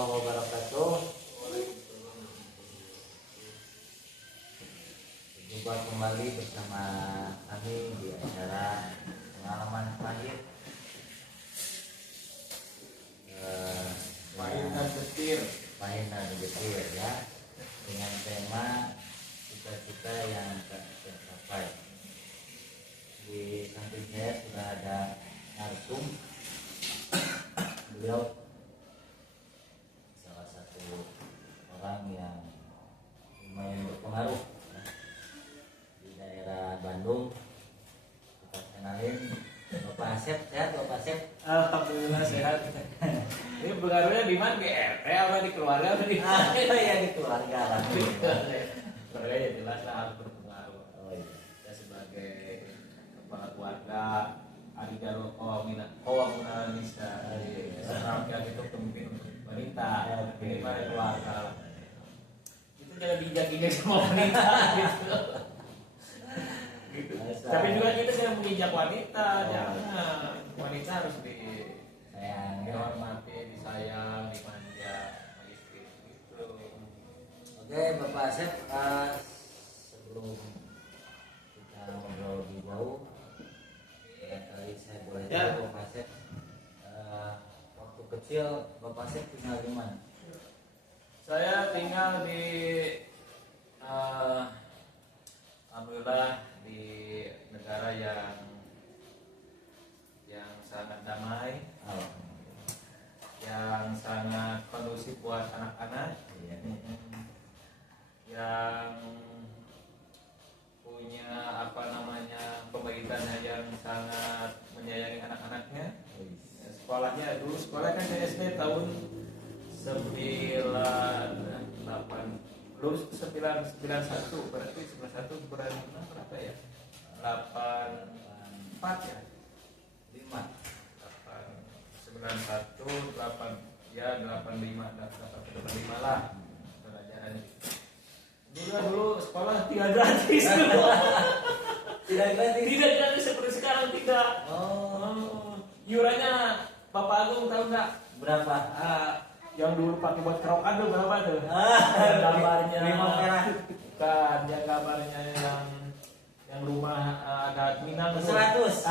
warahmatullahi wabarakatuh. Jumpa kembali bersama kami di acara pengalaman pahit pahit dan getir ya, dengan tema cita-cita yang tak tercapai. Di samping saya sudah ada narsum. Beliau salah satu orang yang lumayan berpengaruh di daerah Bandung. Kita kenalin Bapak Asep. Sehat Bapak Asep? Alhamdulillah sehat. Ini pengaruhnya di mana? Di RT apa di keluarga apa di mana? Ya di keluarga lah. Keluarga ya jelas lah harus berpengaruh. Oh iya. Saya sebagai kepala keluarga Adigaro Kowamunanisa Rakyat itu pemimpin wanita, minimal keluarga lah. Itu jangan diinjak-injak sama wanita gitu. Gitu. Tapi juga kita jangan menginjak wanita, jangan. Wanita harus dihormati, disayang, dimanja sama istri gitu. Oke Bapak Asep, sebelum kita ngobrol lebih jauh, kali saya boleh tahu Bapak Asep, waktu kecil Bapak Asep tinggal di mana? Saya tinggal di alhamdulillah di negara yang sangat damai, yang sangat kondusif buat anak-anak, yang punya pembagiannya yang sangat menyayangi anak-anaknya. Sekolahnya dulu sekolah kan saya SD tahun 98 belum 91 berarti 91 berapa ya? 84 ya? 5 91 8 ya 85 lah pelajarannya. Dulu sekolah tidak gratis. Tidak gratis. Tidak gratis seperti sekarang tidak. Iurannya Bapak Agung tahu nggak? Berapa? Yang dulu pakai buat kerokan tuh berapa tuh? Gambarnya 5 perak. Bukan, yang gambarnya yang rumah ada Minang 100.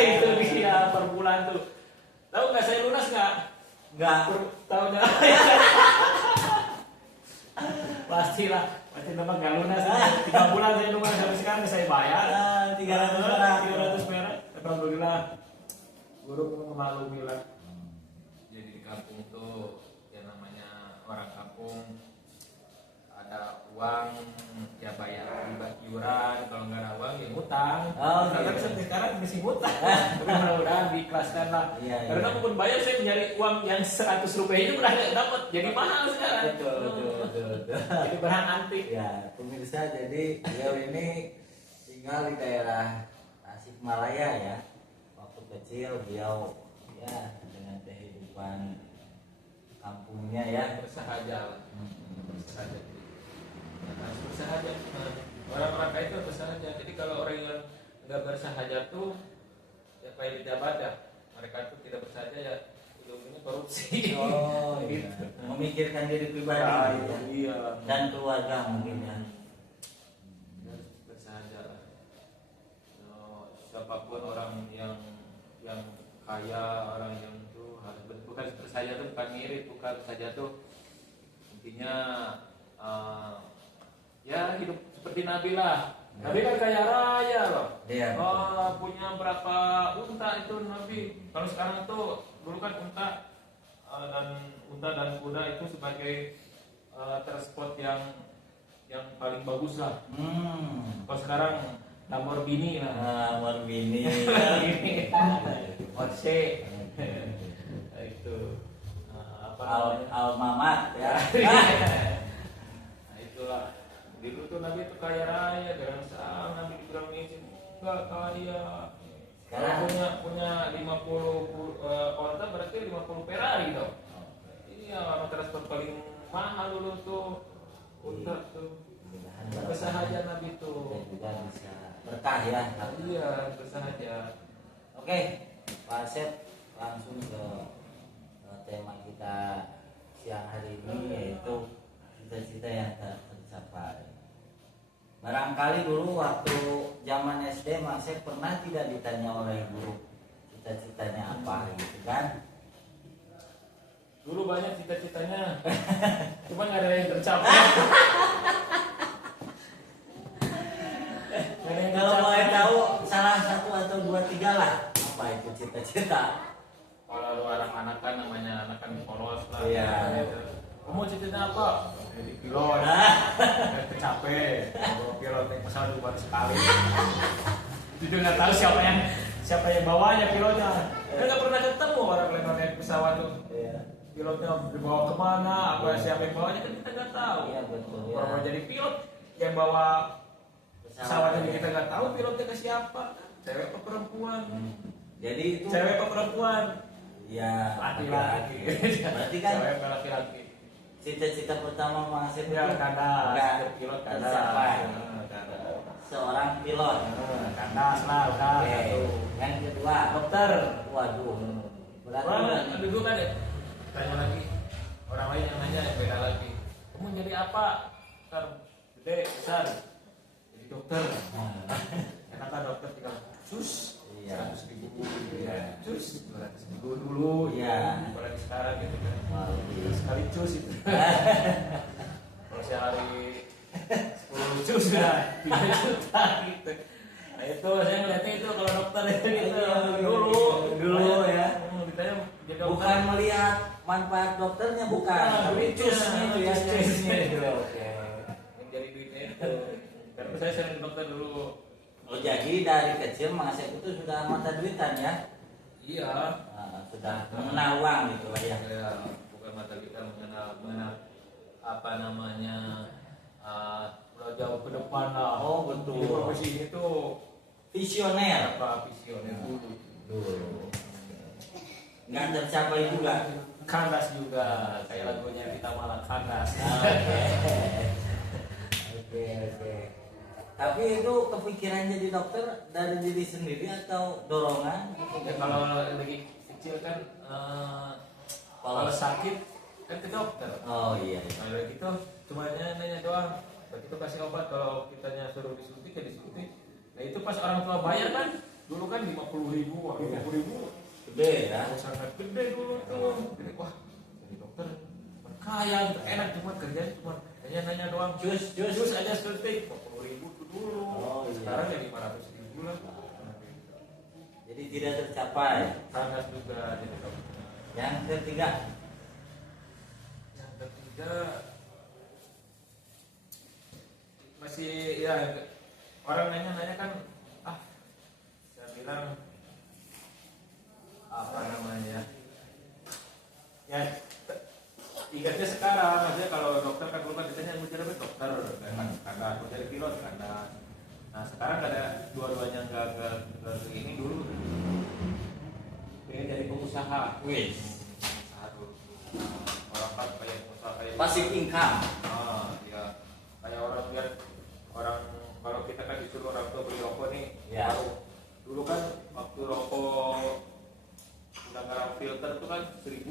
Itu dia per bulan tuh. Tahu nggak saya lunas nggak? Enggak. Tahu nggak? Pastilah, pasti tempat nggak lunas. 3 bulan saya lunas sampai sekarang saya bayar. 300 perak. Alhamdulillah. Guru pun memaklumi lah. Jadi di kampung tuh yang namanya orang kampung ada uang ya bayar iuran, kalau nggak ada uang ya ngutang. Tapi sampai sekarang masih ngutang. Tapi mudah-mudahan diikhlaskan lah. Karena pun bayar saya nyari uang yang 100 rupiah itu udah nggak dapat, jadi mahal sekarang. Betul. Jadi bahan antik. Ya pemirsa, jadi beliau ini tinggal di daerah Tasikmalaya ya. Waktu kecil beliau ya dengan kehidupan kampungnya ya Bersahaja. Bersahaja. Orang-orang kaya itu bersahaja. Jadi kalau orang yang nggak bersahaja tuh ya kayak pejabat ya, mereka tuh tidak bersahaja ya ujung-ujungnya korupsi. Iya. Memikirkan diri pribadi ya. Iya. Dan keluarga mungkin ya. Bersahaja lah. Siapapun orang yang kaya, orang yang tuh harus bukan bersahaja tuh bukan mirip, bukan bersahaja tuh intinya ya hidup seperti Nabi lah. Nabi kan kaya raya loh. Iya. Punya berapa unta itu Nabi. Kalau sekarang itu dulu kan unta dan kuda itu sebagai transport yang paling bagus lah. Kalau sekarang Lamborghini lah. Lamborghini. Porsche. Itu Almamat ya. Nah itulah. Dulu tuh Nabi itu kaya raya, jangan salah Nabi dibilang miskin, enggak kaya. Kalau punya 50 onta berarti 50 Ferrari dong. Iya, orang transport paling mahal dulu tuh unta tuh. Bersahaja Nabi tuh. Juga bisa berkah ya. Iya, bersahaja. Oke, Pak Asep, langsung ke tema kita siang hari ini yaitu cita-cita yang tak tercapai. Barangkali dulu waktu zaman SD Mas Sep pernah tidak ditanya oleh guru cita-citanya apa gitu kan? Dulu banyak cita-citanya, cuman nggak ada yang tercapai. Nggak ada yang Kalau tercapai. boleh tahu salah satu atau dua tiga lah apa itu cita-cita? Kalau lu anak-anak kan namanya anak kan polos lah. Iya. Gitu. Kamu cita-cita apa? Jadi pilot. Dan kecape. Kalau pilot naik pesawat cuma sekali. Itu nggak tahu siapa yang bawanya pilotnya. Kan nggak pernah ketemu orang lain naik pesawat tuh. Iya. Pilotnya dibawa kemana? Apa siapa yang bawanya kan kita nggak tahu. Iya betul ya. Kalau mau jadi pilot yang bawa pesawatnya kita nggak tahu pilotnya ke siapa. Cewek apa perempuan? Jadi itu Cewek apa perempuan? ya Laki-laki. Berarti kan Cewek apa laki-laki? cita-cita pertama Mas Sep Ya itu kandas, nggak jadi pilot kandas. tercapai. Kandas. Seorang pilot. Kandas lah, udah. Oke. Satu. Yang kedua, Dokter. waduh, berat Orang berat. dulu kan ya. Tanya lagi. Orang lain yang nanya yang beda lagi. Kamu jadi apa? Dokter gede, besar. Jadi dokter. Enak kan dokter tinggal cus. Iya. 100.000. Iya. Cus 200.000 dulu. Iya. Apalagi sekarang gitu kan. Wah, Sekali cus itu. Kalau sehari 10 cus sudah 3 juta gitu. Nah itu saya ngeliatnya itu kalau dokter itu gitu Dulu ya. Ditanya jadi Bukan melihat manfaat dokternya bukan, tapi cusnya itu ya, cusnya itu. Oke. yang jadi duitnya itu. Karena saya sering ke dokter dulu. Oh jadi dari kecil Mas Sep itu sudah mata duitan ya? Iya. Sudah mengenal uang gitu lah ya. Ya, bukan mata kita mengenal apa namanya udah jauh ke depan lah. Oh, betul. Di profesi ini tuh Visioner. apa visioner dulu. Dulu. Nggak tercapai juga. Kandas juga kayak lagunya kita malah kandas. Oke. Tapi itu kepikiran jadi dokter dari diri sendiri atau dorongan? Ya, kalau lagi kecil kan kalau sakit kan ke dokter. Oh iya. Kalau gitu cuma nanya doang. Begitu kasih obat kalau kitanya suruh disuntik ya disuntik. Nah itu pas orang tua bayar kan dulu kan 50.000, 50.000 Gede ya. sangat gede dulu tuh. Jadi wah jadi dokter kaya enak cuma kerjanya cuma nanya doang. Jus. Jus aja suntik 50.000 tuh dulu. Oh, iya. Sekarang ya 500.000 lah. Jadi tidak tercapai. Kandas juga jadi dokter. Yang ketiga, Yang ketiga masih ya orang nanya kan saya bilang apa namanya ya ingatnya sekarang maksudnya kalau dokter kan dulu kan ditanya mau jadi dokter karena aku jadi pilot karena nah sekarang ada dua-duanya nggak ini dulu pengen jadi pengusaha wis pengusaha dulu orang kan kayak pengusaha kayak passive income. ya kayak orang biar orang kalau kita kan disuruh orang tua beli rokok nih Ya. dulu kan waktu rokok udah garam filter itu kan 1.000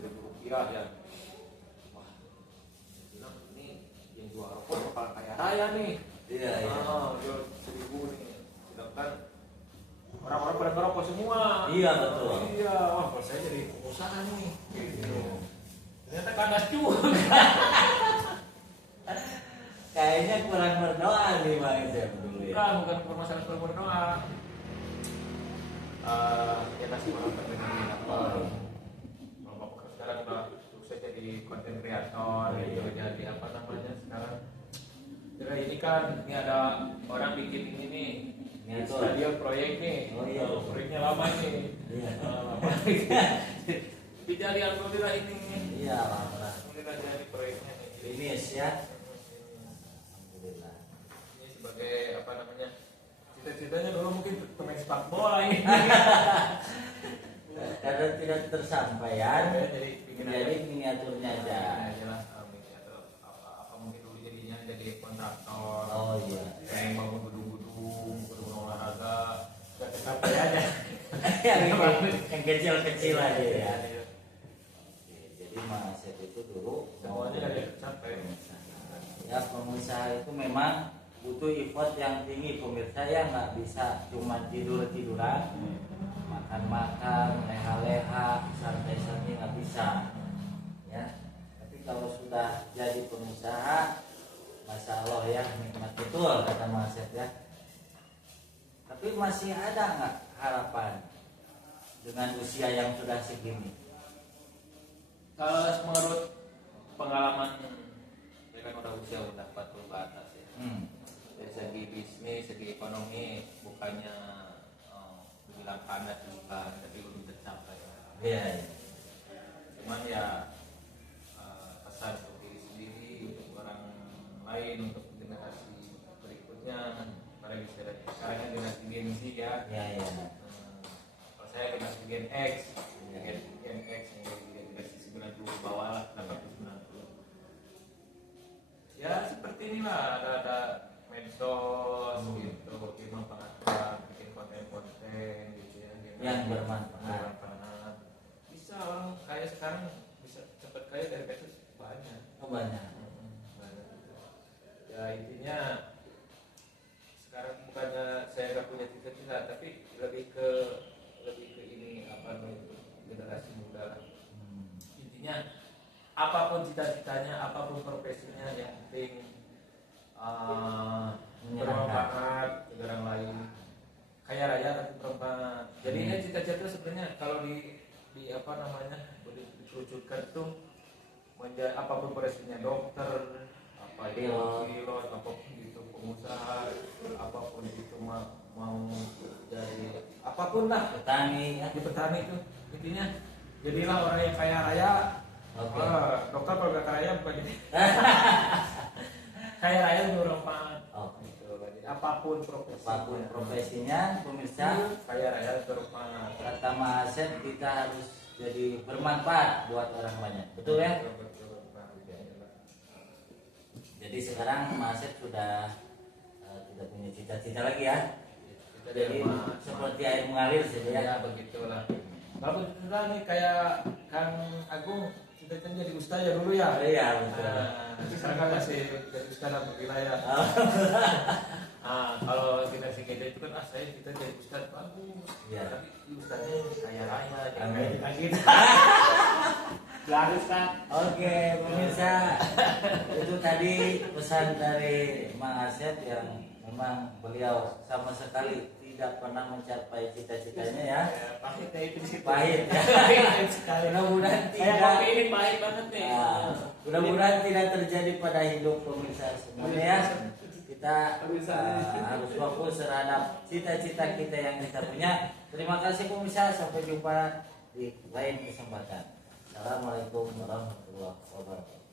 rupiah ya. Wah, bilang ini yang jual rokok bakal kaya raya nih. Iya. Jual 1.000 nih. Sedangkan orang-orang pada ngerokok semua. Iya betul. Iya, wah kalau saya jadi pengusaha nih. Gitu. Ternyata kandas juga. Kayaknya kurang berdoa nih Bang Sep dulu ya. Bukan masalah perlu berdoa. Kita sih orang terdengar apa? Kalau sekarang udah sukses jadi konten kreator, gitu jadi apa namanya sekarang? Jadi ini kan ini ada orang bikin ini nih. Ini tuh. Stadion proyek nih. Oh iya. Proyeknya lama nih. Iya. Lama. Tapi jadi alhamdulillah ini. Iya, alhamdulillah. Alhamdulillah jadi proyeknya nih. Finish ya. Alhamdulillah. Ini sebagai apa namanya? Cita-citanya dulu mungkin pemain sepak bola ini. Karena tidak tersampaikan, Jadi bikin jadi miniaturnya aja. lah apa mungkin dulu jadinya jadi kontraktor. Oh iya. Yang bangun gedung olahraga. Gak tercapai aja. yang kecil-kecil aja ya. Oke, jadi Mas Asep itu dulu Semuanya ada yang tercapai. ya, pengusaha itu memang butuh effort yang tinggi pemirsa, ya nggak bisa cuma tiduran, makan-makan, leha-leha, santai-santai, nggak bisa ya. Tapi kalau sudah jadi pengusaha, masya Allah ya, nikmat betul kata Mas Asep ya. Tapi masih ada nggak harapan dengan usia yang sudah segini? Kalau menurut pengalaman, ya kan udah usia udah 40 ke atas ya. Dari segi bisnis, segi ekonomi bukannya dibilang panas bukan, tapi belum tercapai. Iya. Cuman ya pesan untuk diri sendiri, untuk orang lain, untuk generasi berikutnya. Apalagi sekarang kan generasi Gen Z ya. Iya. Kalau saya generasi Gen X, Gen X yang generasi 90 ke bawah lah, 80-90. Ya seperti inilah, ada medsos gitu, bikin pengetahuan, bikin konten-konten gitu ya, Yang bermanfaat. Bisa orang kaya sekarang bisa cepat kaya dari medsos banyak. Oh, banyak. Banyak. Ya intinya sekarang bukannya saya nggak punya cita-cita, tapi lebih ke ini apa namanya, generasi muda lah. Intinya apapun cita-citanya, apapun profesinya, yang penting bermanfaat bagi orang lain, kaya raya tapi bermanfaat. Jadi ini cita-cita sebenarnya kalau di apa namanya, dikerucutkan tuh apapun profesinya, dokter, apa itu pilot, apapun itu pengusaha, apapun itu mau dari apapun lah, Petani ya. di petani itu intinya jadilah orang yang kaya raya. Oke. Dokter kalau gak kaya bukan jadi kaya raya bermanfaat. Oke. Gitu. Jadi apapun Profesinya pemirsa, kaya raya bermanfaat. kata Mas Asep, kita harus jadi bermanfaat buat orang banyak. Betul ya? Jadi sekarang Mas Asep sudah tidak punya cita-cita lagi ya. Jadi seperti air mengalir saja ya. Ya begitulah. Kalau kita nih kayak Kang Agung, kita kan jadi ustaz ya dulu ya. Iya, betul. Sekarang kan masih jadi ustaz dalam wilayah. Kalau generasi kita itu kan saya kita jadi ustaz bagus. Iya. Tapi ustaznya kaya raya. Amin. Gitu. Harus kan. Oke, pemirsa, itu tadi pesan dari Mang Asep yang memang beliau sama sekali tidak pernah mencapai cita-citanya ya. Pahitnya itu di situ. Pahit ya. Pahit sekali. Mudah-mudahan Kayak tidak. kopi ini pahit banget nih. Mudah-mudahan tidak terjadi pada hidup pemirsa semuanya ya. Kita harus fokus terhadap cita-cita kita yang kita punya. Terima kasih pemirsa, sampai jumpa di lain kesempatan. Assalamualaikum warahmatullahi wabarakatuh.